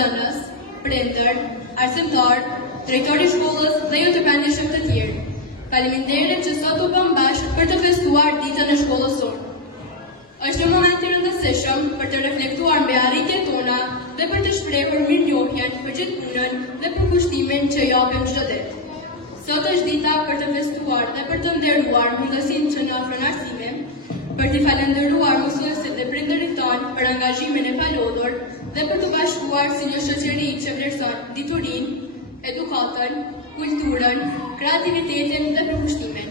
nxënës, prindër, arsimtar, drejtori i shkollës dhe ju të prandishëm të tjerë. Faleminderit që sot u bëm bashkë për të festuar ditën e shkollës sonë. Është një moment i rëndësishëm për të reflektuar mbi arritjet tona dhe për të shprehur mirënjohjen për gjithë punën dhe përkushtimin që japim çdo ditë. Sot është dita për të festuar dhe për të nderuar mundësinë që na ofron arsimi, për të falendëruar mësuesit dhe prindërit tonë për angazhimin e palodhur dhe për të bashkuar si një shoqëri që vlerëson diturinë, edukatën, kulturën, kreativitetin dhe përkushtimin.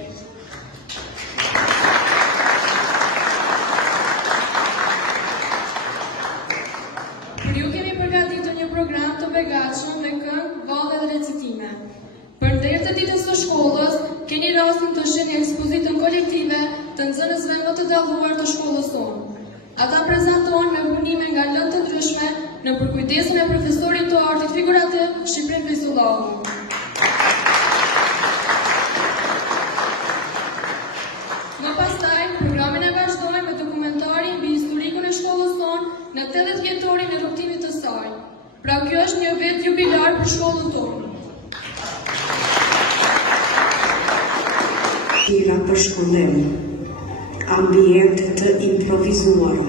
Për ju kemi përgatitur një program të begatshëm me këngë, valle dhe recitime. Për ndër të ditës së shkollës, keni rastin të shihni ekspozitën kolektive të nxënësve më të dalluar të shkollës tonë. Ata prezantojnë me punime nga lëndë të ndryshme në përkujdesin e profesorit të artit figurativ Shqipërin Feyzullahu. Më pastaj, programin e vazhdojmë me dokumentarin mbi historikun e shkollës tonë në 80 vjetorin e rrugtimit të saj. Pra kjo është një vit jubilar për shkollën tonë. Tira për shkollim, ambient të improvizuar,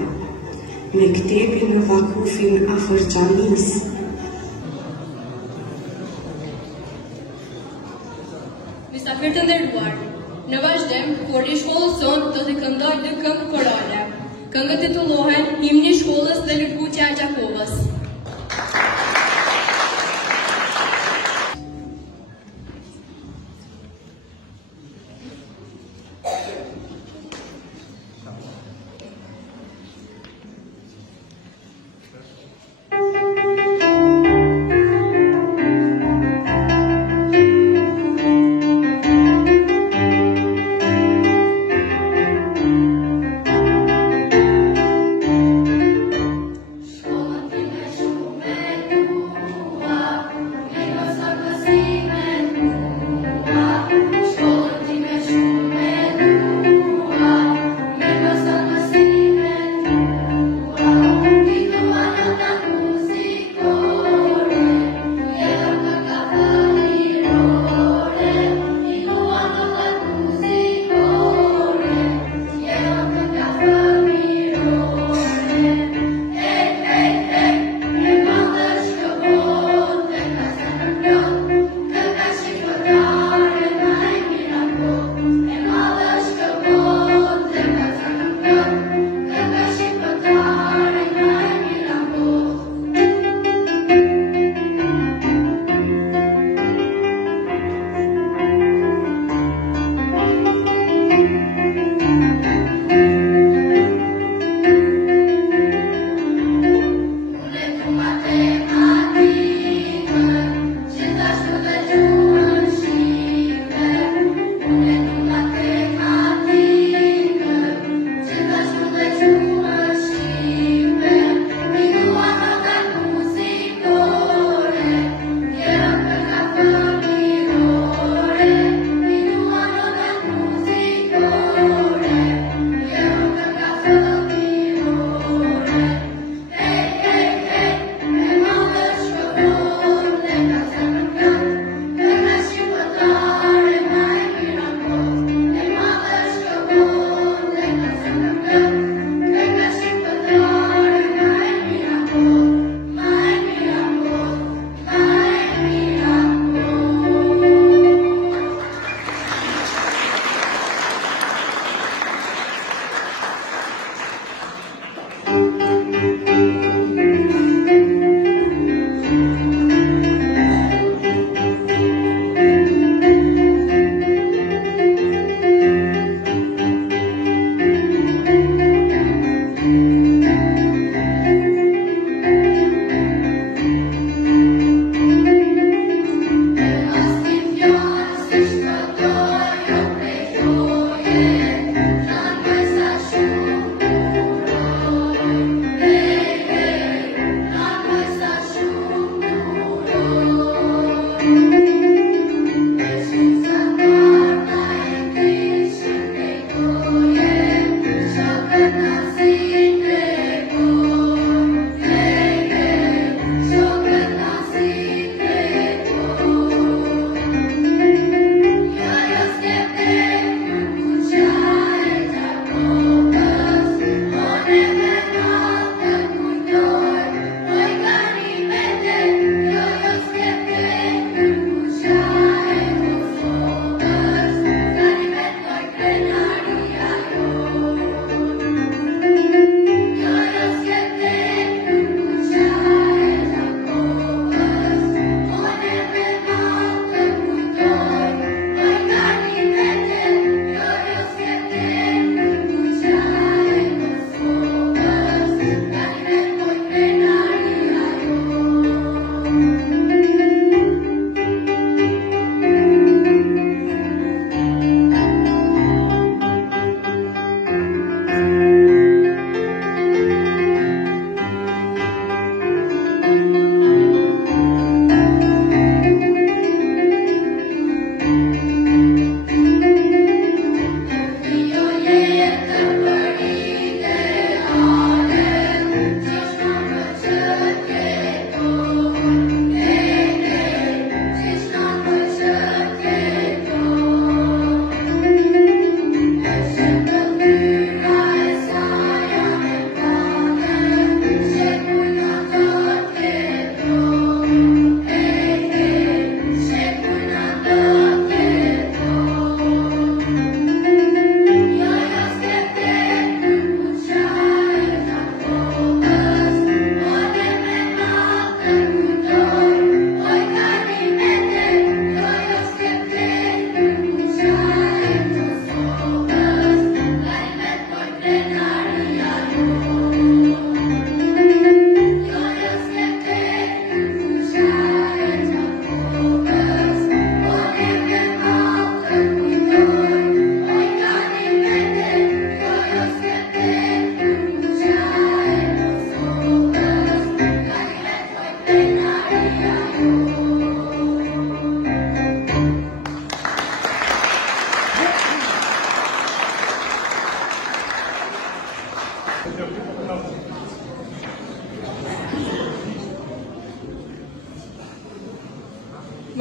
mektepi në vakufin afër xhamisë. Mysafir të nderuar, në vazhdim, kori i shkollës sonë do të këndoj 2 këngë korale. Këngët titullohen Himni i shkollës dhe Lutkuqja e Gjakovës. Shkolla time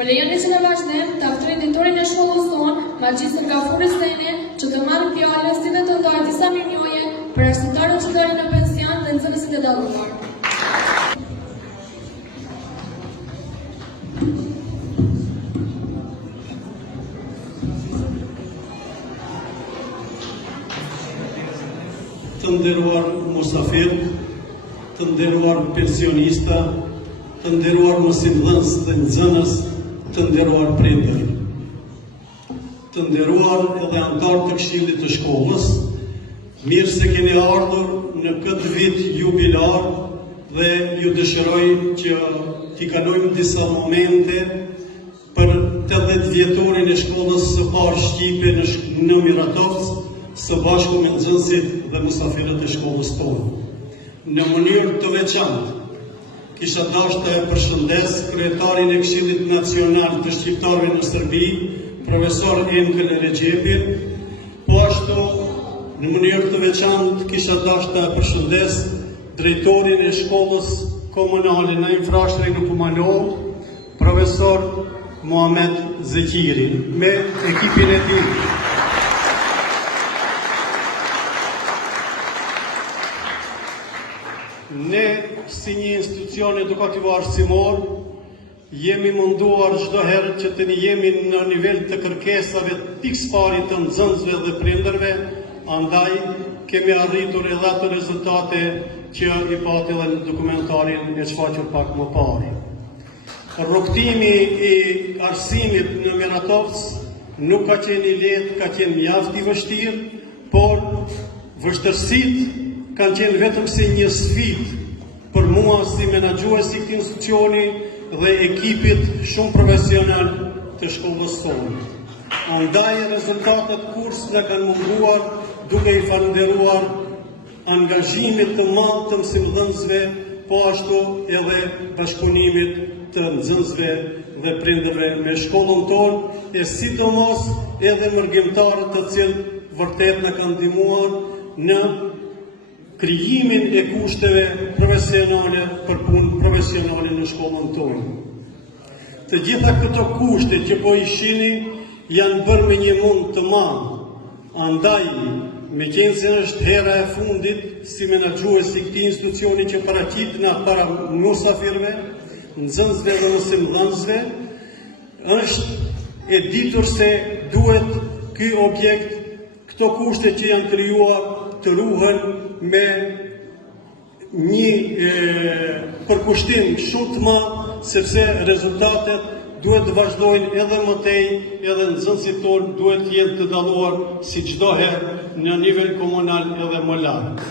Më lejoni që në vazhdim të aftoj editorin e shkollës tonë, Magjistër Gafur Seni, që të marrë fjallën si dhe të ndojë disa mirënjohje për arsimtarët që dalin në pension dhe nxënësit e dalluar. Të nderuar musafir, të nderuar pensionista, të nderuar mësimdhënës dhe nxënës, të nderuar prindër, të nderuar edhe anëtar të Këshillit të shkollës, mirë se keni ardhur në këtë vit jubilar dhe ju dëshiroj që t'i kalojmë disa momente për 80 vjetorin e shkollës së parë shqipe në Miratovc, së bashku me nxënësit dhe musafirët e shkollës tonë. Në mënyrë të veçantë, kisha dashur të përshëndes kryetarin e Këshillit Nacional të Shqiptarëve në Serbi, profesor Enkel Recepin, po ashtu në mënyrë të veçantë kisha dashur të përshëndes drejtorin e shkollës komunale në infrashtrin në Kumanov, profesor Muhamet Zekiri, me ekipin e tij. Ne, si një institucion edukativ arsimor, jemi munduar çdo herë që të jemi në nivel të kërkesave pikëpari të nxënësve dhe prindërve, andaj kemi arritur edhe ato rezultate që i pati edhe në dokumentarin e shfaqur pak më parë. Rrugtimi i arsimit në Miratovc nuk ka qenë i lehtë, ka qenë mjaft i vështirë, por vështërsitë kanë qenë vetëm si një sfidë për mua si menaxhues i këtij institucioni dhe ekipit shumë profesional të shkollës tonë. Andaj rezultatet kursit na kanë munguar duke i falënderuar angazhimit të madh të mësimdhënësve, po ashtu edhe bashkëpunimit të nxënësve dhe prindërve me shkollën tonë, e sidomos edhe mërgjimtarët të cilët vërtet na kanë ndihmuar në krijimin e kushteve profesionale për punë profesionale në shkollën tonë. Të gjitha këto kushte që po i shihni janë bërë me një mund të madh. Andaj, meqense është hera e fundit si menaxhues i këtij institucioni që paraqit na para musafirëve, nxënësve dhe mësimdhënësve, është e ditur se duhet ky objekt, këto kushte që janë krijuar, të ruhen me një përkushtim shumë të madh, sepse rezultatet duhet të vazhdojnë edhe më tej, edhe nxënësit tonë duhet të jenë të dalluar si çdo herë në nivel komunal edhe më lart.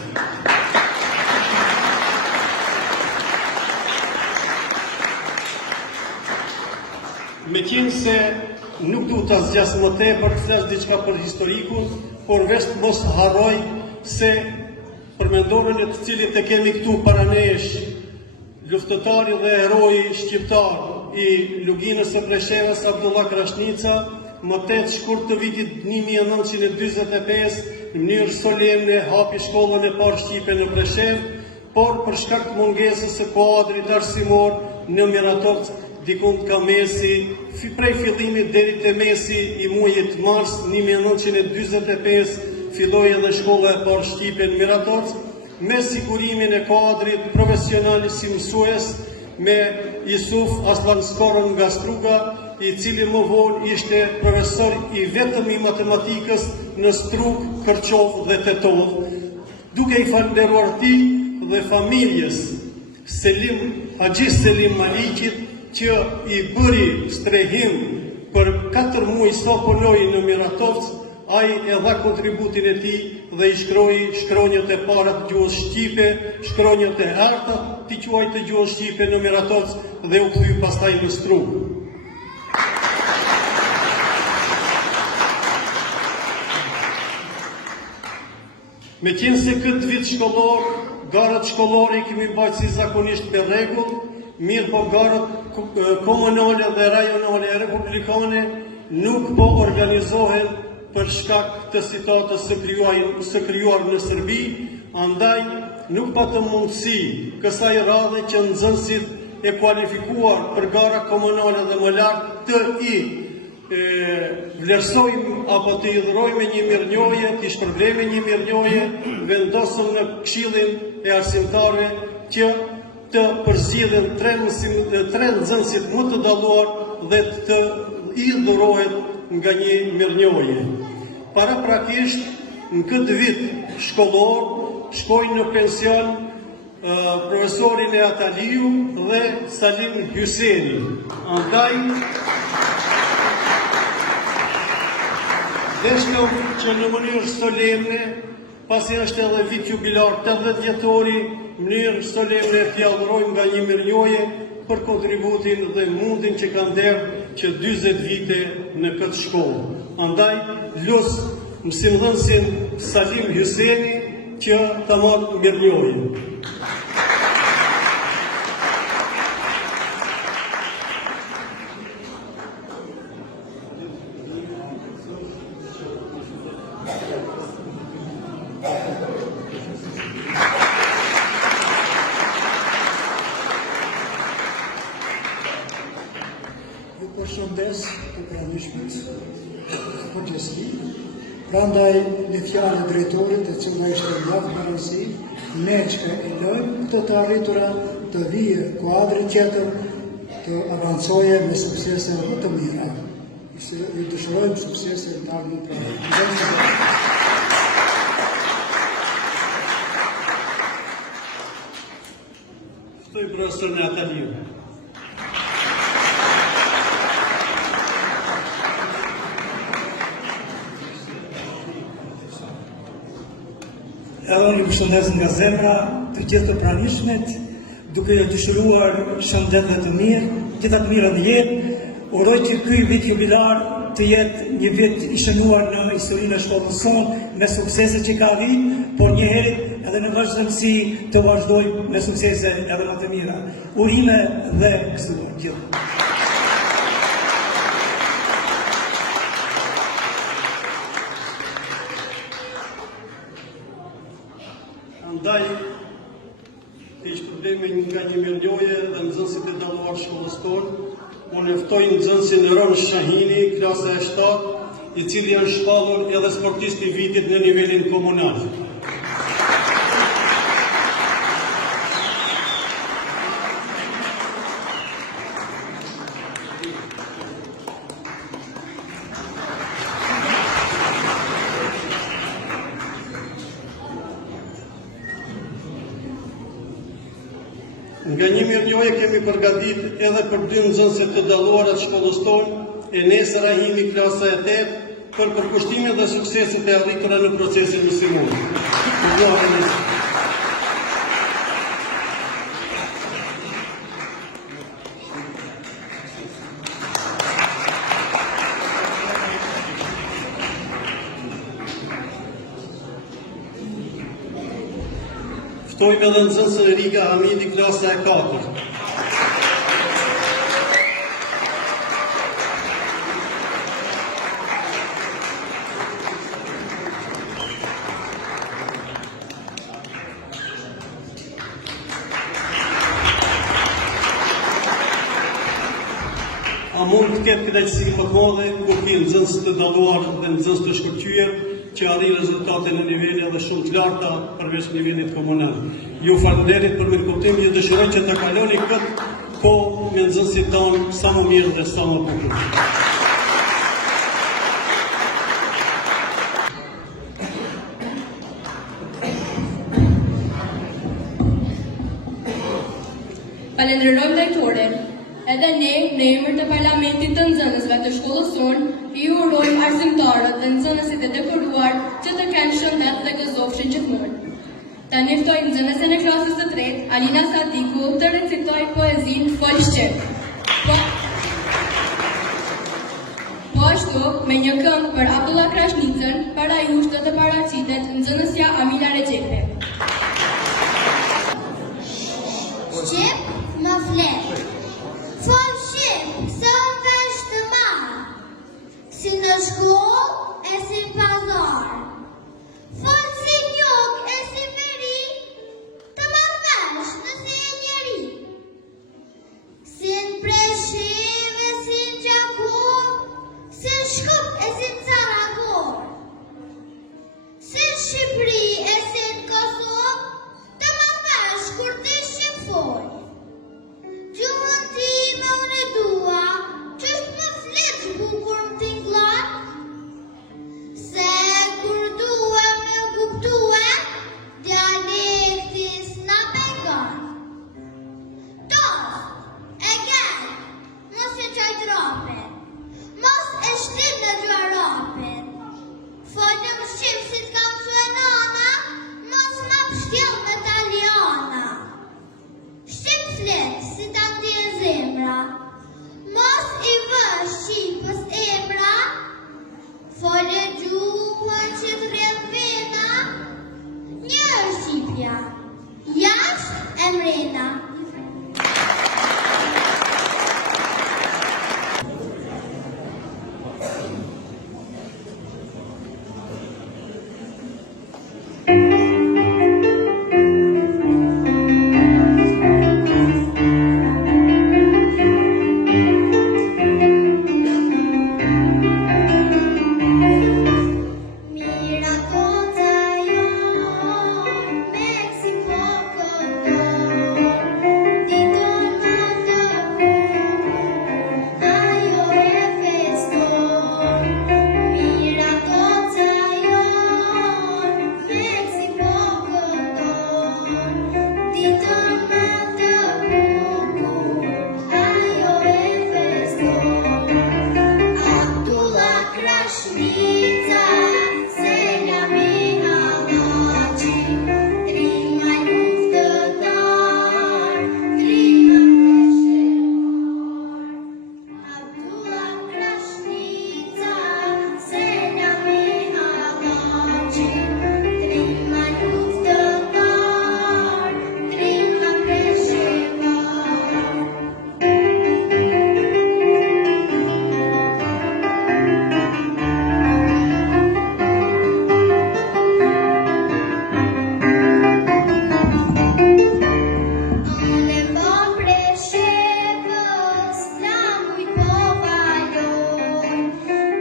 Meqense nuk duhet ta zgjas më tepër të flas diçka për historikun, por veç mos harroj se përmendoren e të cilit e kemi këtu para nesh, luftëtari dhe heroi shqiptar i Luginës së Preshevës Abdullah Krashnica, më 8 shkurt të vitit 1945 në mënyrë solemne hapi shkollën e parë shqipe në Preshevë, por për shkak të mungesës së kuadrit arsimor në Miratovc dikund ka mesi, prej fillimit deri te mesi i muajit mars 1945 filloi edhe shkolla e parë shqipe në Miratovc, me sigurimin e kuadrit profesional si mësues me Jusuf Aslan Skorën nga Struga, i cili më vonë ishte profesor i vetëm i matematikës në Strug, Kërçov dhe Tetov, duke i falënderuar tij dhe familjes Haxhi Selim Maliqit, që i bëri strehim për 4 muaj sa punoi në Miratovc, ai e dha kontributin e tij dhe i shkroi shkronjët e para të gjuhës shqipe, shkronjët e harta të quajtë të gjuhës shqipe në Miratoc dhe u kthy pastaj në Strug. Me qenë se këtë vit shkollor, garat shkollore i kemi bajtë si zakonisht me rregull, mirë po garat komunale dhe rajonale e republikane nuk po organizohen për shkak të situatës së krijuar në Serbi, andaj nuk patëm mundësi kësaj radhe që nxënësit e kualifikuar për gara komunale dhe më lartë të i vlerësojmë apo të i dhurojmë një mirënjohje, të i shpërblejmë një mirënjohje, vendosëm në Këshillin e Arsimtarëve që të përzgjidhen tre nxënësit më të dalluar dhe të i dhurohet nga një mirënjohje. Paraprakisht, në këtë vit shkollor, shkojnë në pension profesorin e Ataliu dhe Salim Hyseni. Andaj, deshkëm që në mënyrë solemne, pasi është edhe vit jubilar 80 vjetori, mënyrë solemne t'i adhurojmë nga një mirënjohje për kontributin dhe mundin që kanë derë që 40 vite në këtë shkollë. Andaj, lus mësimdhënësin Salim Hyseni që të marrë mirënjohjen. Përshëndes të pranishmit përgjithësi, prandaj në fjalë drejtorit e cila ishte javë më rëndësi, ne që e lojmë këtë të arritura të vijë kuadrin tjetër të avancoje me suksese më të mira. I dëshirojmë suksese të ardhmë për Ftoj profesorin e Ataliu. Edhe unë i përshëndes nga zemra të gjithë të pranishmit, duke dëshiruar shëndete të mirë, gjitha të mira në jetë, uroj që ky vit jubilar të jetë një vit i shënuar në historinë e shkollës sonë me suksese që ka vit, por njëherë edhe në vazhdimsi të vazhdojmë me suksese edhe më të mira. Urime dhe gëzuar gjithë. Andaj, i shpërblejmë nga një mirënjohje dhe nxënësit e dalluar shkollës tonë, unë ftoj nxënësin Ron Shahini, klasa e 7, i cili është shpallur edhe sportist i vitit në nivelin komunal. Nga një mirënjohje kemi përgatit edhe për 2 nxënësit të dalluara të shkollës tonë, Enes Rahimi, klasa e 8, për përkushtimin dhe suksesit e arritura në procesin mësimor. Ftojmë edhe nxënësin Erika Hamidi, klasa e 4. A mund të ketë kënaqësi më të madhe kur ki nxënës të dalluar dhe nxënës të shkëlqyer që arrin rezultate në nivele edhe shumë të larta përveç nivelit komunal. Ju falenderit për mirëkuptim, ju dëshiroj që të kaloni këtë kohë me nxënësit tanë sa më mirë dhe sa më bukur. Falenderojmë drejtorin, Edhe ne, në emër të parlamentit të nxënësve të shkollës sonë, I urojmë arsimtarët dhe nxënësit e dekoruar që të kenë shëndet dhe gëzofshin gjithmonë. Ta njoftoj nxënësen e klasës së tretë, Alina Sadiku, të recitoj poezinë Fol Shqip. Po ashtu, me një këngë për Abdullah Krashnicën, para jush do të paraqitet nxënësja Amila Recepi. Shqip më flet. Fol shqip, se o vesh të marë, si në shkollë e si pazar. Fol si njok e si veri, të më vesh nësi e njeri. Si në preshim e si në gjakor, si në shkup e si në carakor. Si në Shqipëri e si në Kosovë, të më vesh kur të shqip fol. Gjuhën time unë e dua, qështë më flet bukur në tinglar, se kur dua me kuptue, dialektis na begon. Tos, e gjerë, mos e qaj dropen, mos e shtim në gjuarapen. Folëm shqip si t'kam su e nana, mos ma pështjel me italiana. Shqip flet si ta ti e zemra, mos I vë Shqipës emra, fole gjuhën që të rrën vena, një është Shqipja, jashtë e mrena. Mira kota jon, Meksiko këndon, dito në të bukur, ajo e feston. Mira kota jon, Meksiko këndon, dito në të bukur, ajo e feston. Abdullah Krashnica, Selja Mihalaci, trima luftëtar, trima peshëvar. Abdullah Krashnica, Selja Mihalaci, trima luftëtar, trima peshëvar. Unë bom preshevës, la mujt po valoj,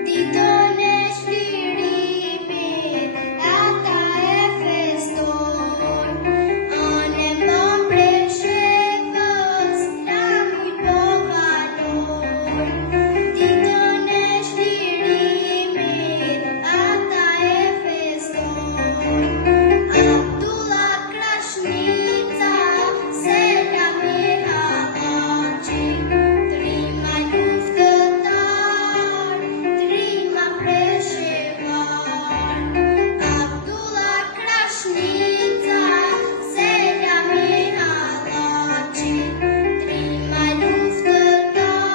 ditën e shlirimit, ata e feston. Unë bom preshevës, la mujt po valoj, ditën e shlirimit, ata e feston. Abdullah Krashnica, Selja Mihalaci, trima luftëtar, trima peshëvar. Abdullah Krashnica, Selja Mihalaci, trima luftëtar,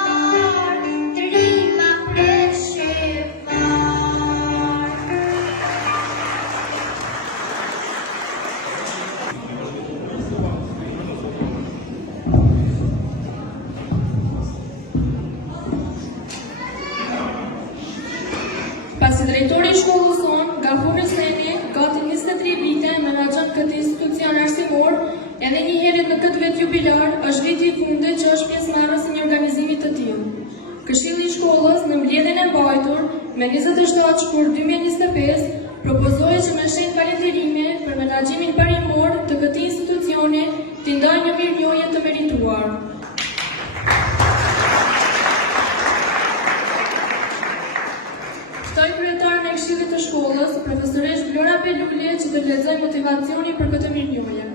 trima peshëvar. Pasi drejtori I shkollës sonë, Gafur Hyseni, gati 23 vite menaxhon këtë institucion arsimor, edhe një herë në këtë vit jubilar është viti I fundit që është pjesëmarrës I një organizimi të tillë. Këshilli I shkollës në mbledhjen e mbajtur me 27 shkurt 2025 propozoi që me shenjë falënderimi për menaxhimin parimor të këtij institucioni t'i ndajë një mirënjohje të merituar. Ftoj kryetarin e këshillit të shkollës, profesoresh Vlora Peluli, që të lexojë motivacionin për këtë mirënjohje.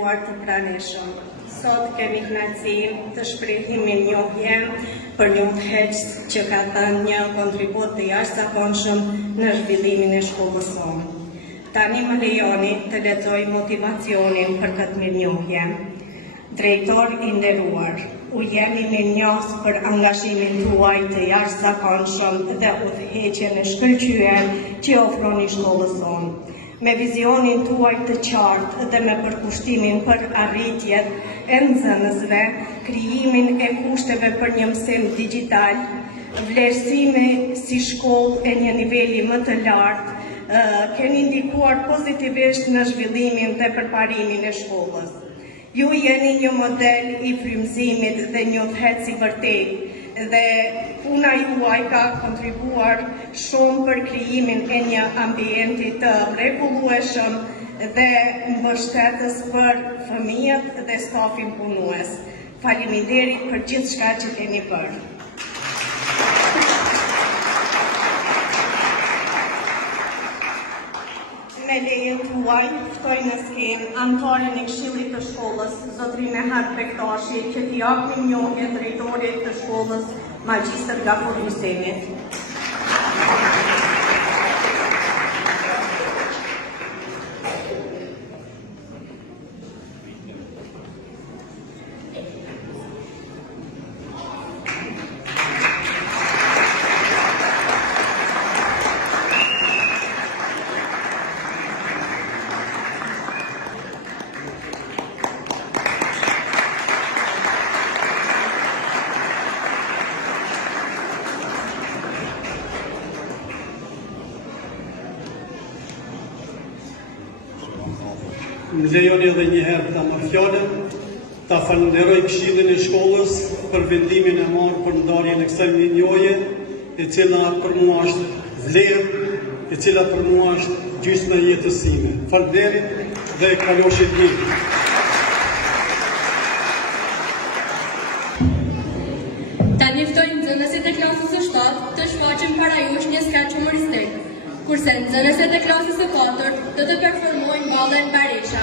nderuar të pranishëm. Sot kemi kënaqësinë të shprehim mirënjohje për një udhëheqës që ka dhënë një kontribut të jashtëzakonshëm në zhvillimin e shkollës sonë. Tani më lejoni të lexoj motivacionin për këtë mirënjohje. Drejtor i nderuar, u jemi mirënjohës për angazhimin tuaj të jashtëzakonshëm dhe udhëheqjen e shkëlqyer që ofroni shkollës sonë. Me vizionin tuaj të qartë dhe me përkushtimin për arritjet e nxënësve, krijimin e kushteve për një mësim digjital, vlerësime si shkollë e një niveli më të lartë, keni ndikuar pozitivisht në zhvillimin dhe përparimin e shkollës. Ju jeni një model i frymëzimit dhe një udhëheqës i vërtetë, dhe puna juaj ka kontribuar shumë për krijimin e një ambienti të rregullueshëm dhe mbështetës për fëmijët dhe stafin punues. Faleminderit për gjithçka që keni bërë. Me lejen tuaj, ftoj në skenë anëtarin e Këshillit të shkollës, zotrin Nehat Bektashi, që t'i jap mirënjohje drejtorit të shkollës, Magjistër Gafur Hysenit. Më lejoni edhe një herë ta marr fjalën, ta falenderoj Këshillin e shkollës për vendimin e marrë për ndarjen e kësaj mirënjohje, e cila për mua është vlerë, e cila për mua është gjysma e jetës sime. Faleminderit dhe kalofshi mirë. Tani ftoj nxënësit e klasës së 7 të shfaqin para jush një skeç humoristik, kurse nxënësit e klasës së 4 do të performojnë ballën Baresha.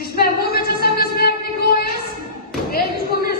Që shme më me që sa më smerë një gojës, e një shko mirë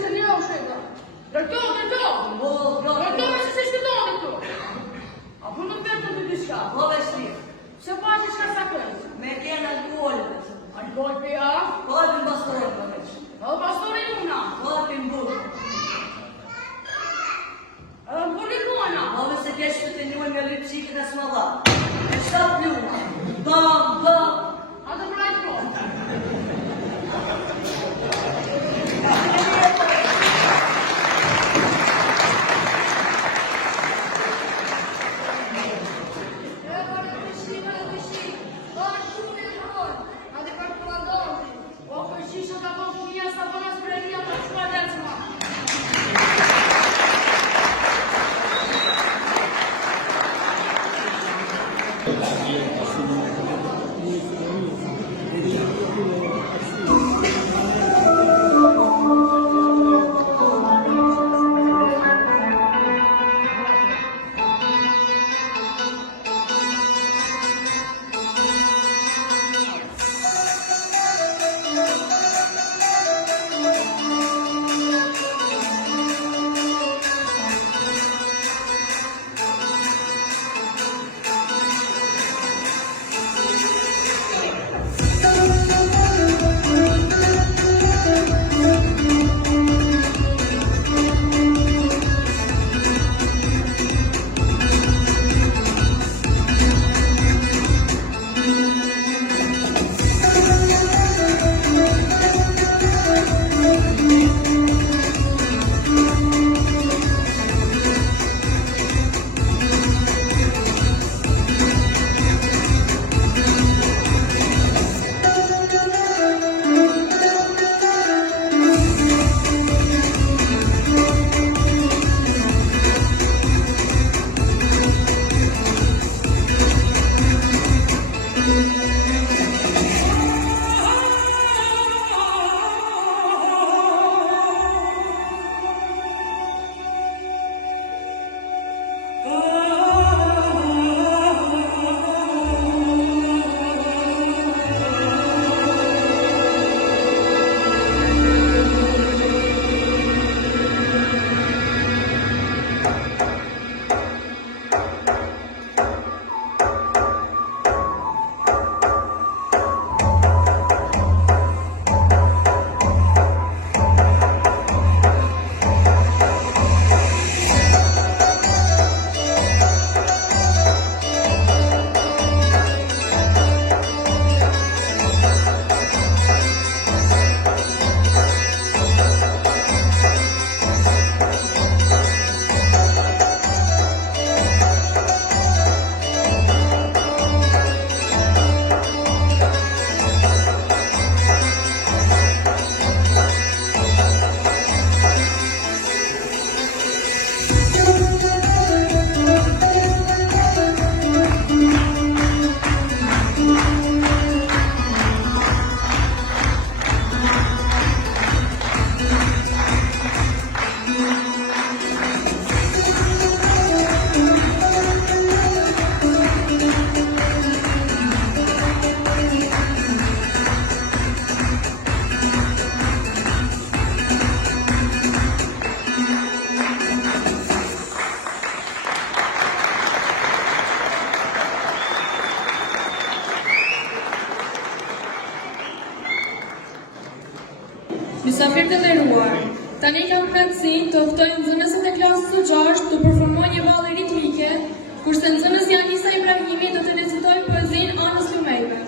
të nderuar, tani kam kënaqësinë të ftoj nxënësit e klasës së 6 të performojnë një valë ritmike, kurse nxënësja Anisa Ibrahimi do të recitojë poezinë Anës Lumejve.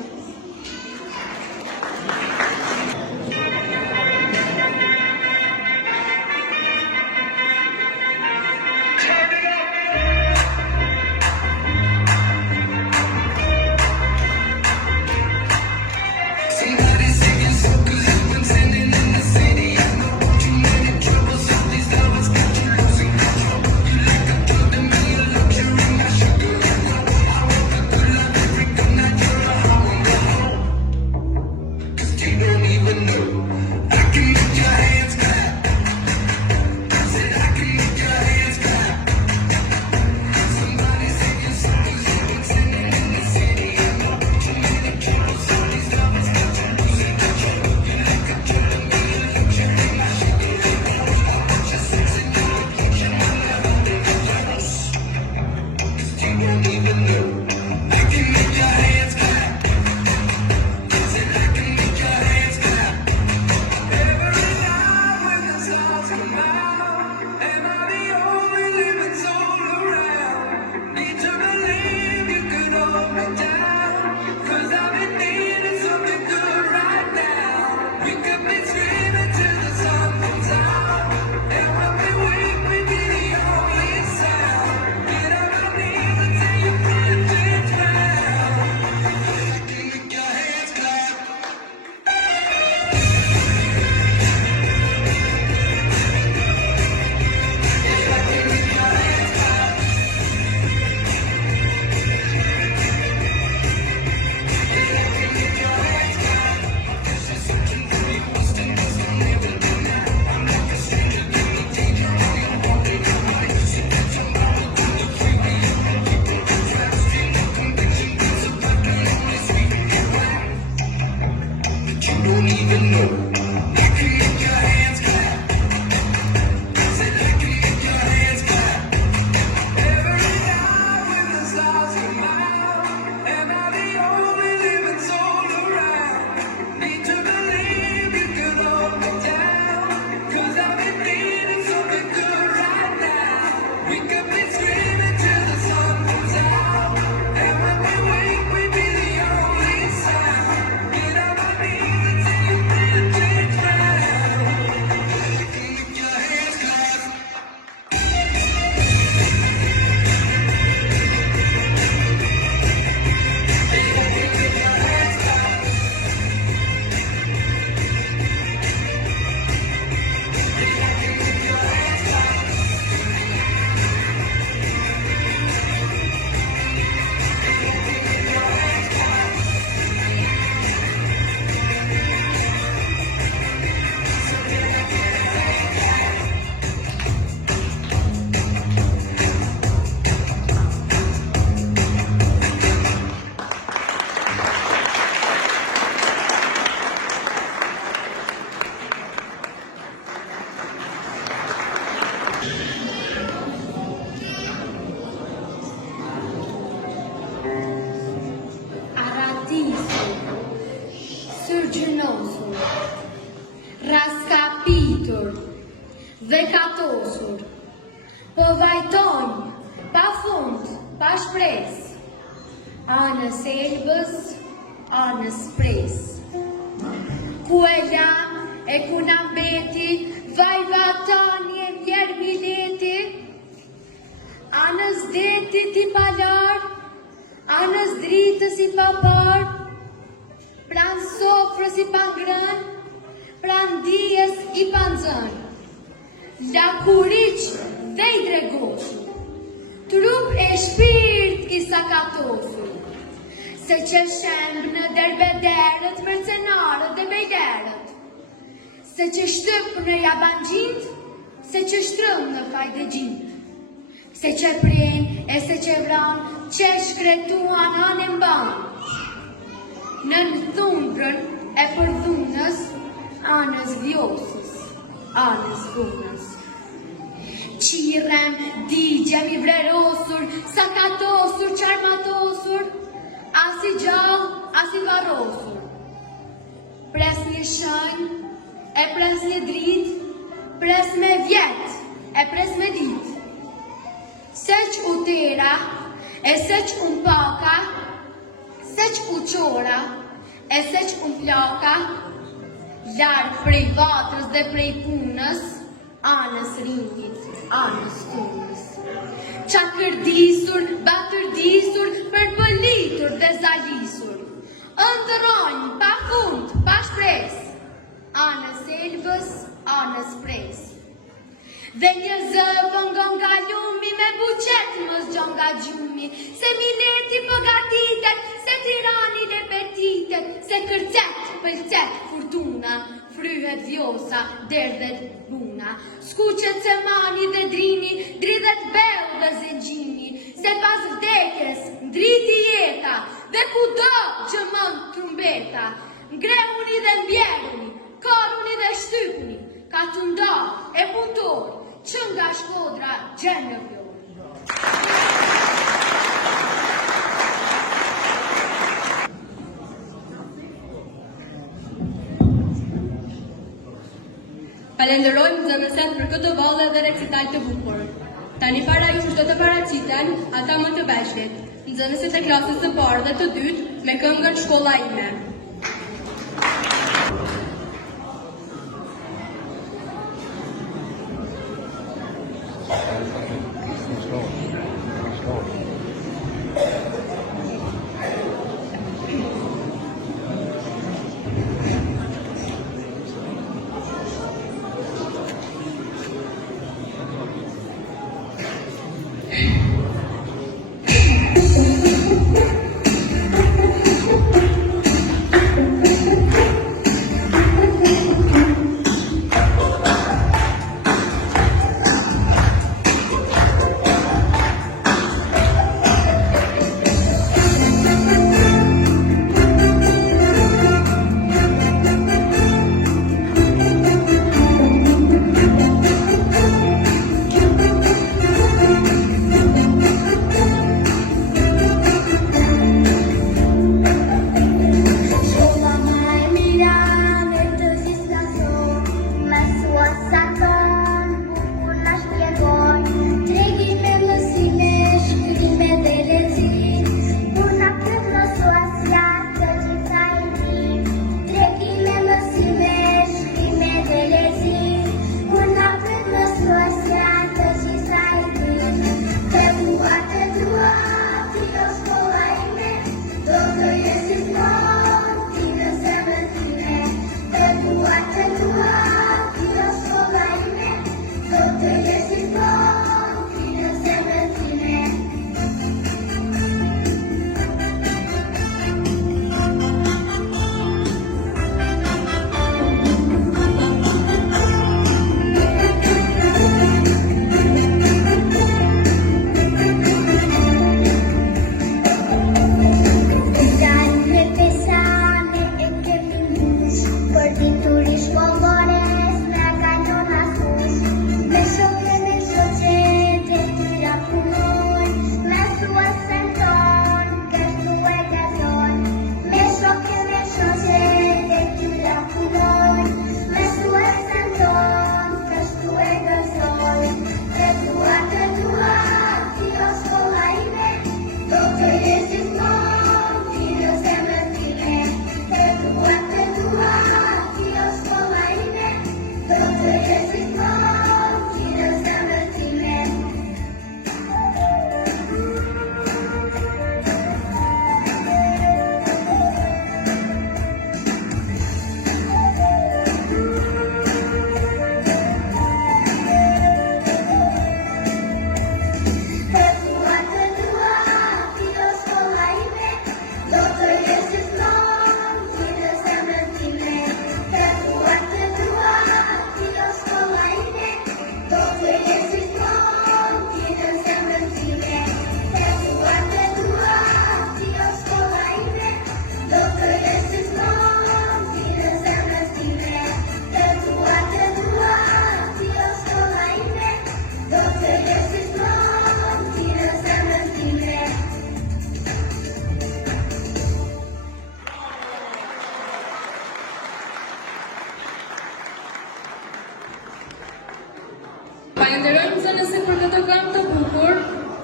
Sërgjënosur, raskapitur dhe katosur, po vajtojnë pa fund, pa shpres, anës elbës, anës pres. Ku e lam e ku na mbeti, vaj vatanje vjer mileti, anës detit i palar, anës dritës i papar, pran sofrës i pangrën, pran dijes i panzën, lakuriq dhe i dregosur, trup e shpirt i sakatosur, se që shembë në derbederët, mercenarët dhe bejderët, se që shtyp në jabangjit, se që shtrëm në fajdegjit, se që pren e se që vran, që shkretuan anë mban, në thundrën e përdhunës, anës vjosës, anës punës. Qirem, digjem i vrerosur, sakatosur, qarmatosur, as i gjallë, as i varosur. Pres një shënj, e pres një drit, pres me vjet, e pres me dit. Seq u tera, e seq un paka, seq u qora, e seq un plaka, larg prej vatrës dhe prej punës, anës ringit, anës tunës. Qa kërdisur, batërdisur, përbëlitur dhe zalisur, ëndërojnë pa fund, pa shpres, anës elbës, anës pres. Dhe një zëvën nga lumi me buqet mës gjon nga gjumi, se Mileti pëgatitet, se Tirani le petitet, se kërcet, pëlqet, furtuna, fryhet vjosa, derdhet buna, skuqet se mani dhe drini, dridhet bell dhe zëngjini, se pas vdekjes, ndriti jeta, dhe kudo gjëmën trumbeta, ngrehuni dhe mbjeruni, koruni dhe shtypni, ka të nda e puntor, që nga Shkodra gjenë vjo. Falenderojmë nxënëset për këtë vallë dhe recital të bukur. Tani para jush do të paraqiten ata më të veçlit, nxënësit e klasës së parë dhe të dytë me këngën Shkolla ime.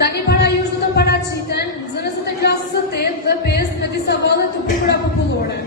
Tani para jush do të paraqiten nxënësit e klasës së 8 dhe 5 me disa valle të bukura popullore.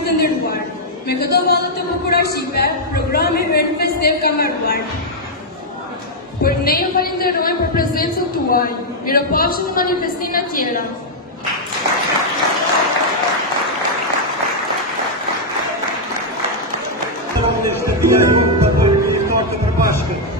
për të nderuar. Me këto valë të bukura shqipe, programi ynë festiv ka mbaruar. Por ne ju falenderojmë për prezencën tuaj. Miropafshim në manifestime tjera. Të të të të të të të të të të të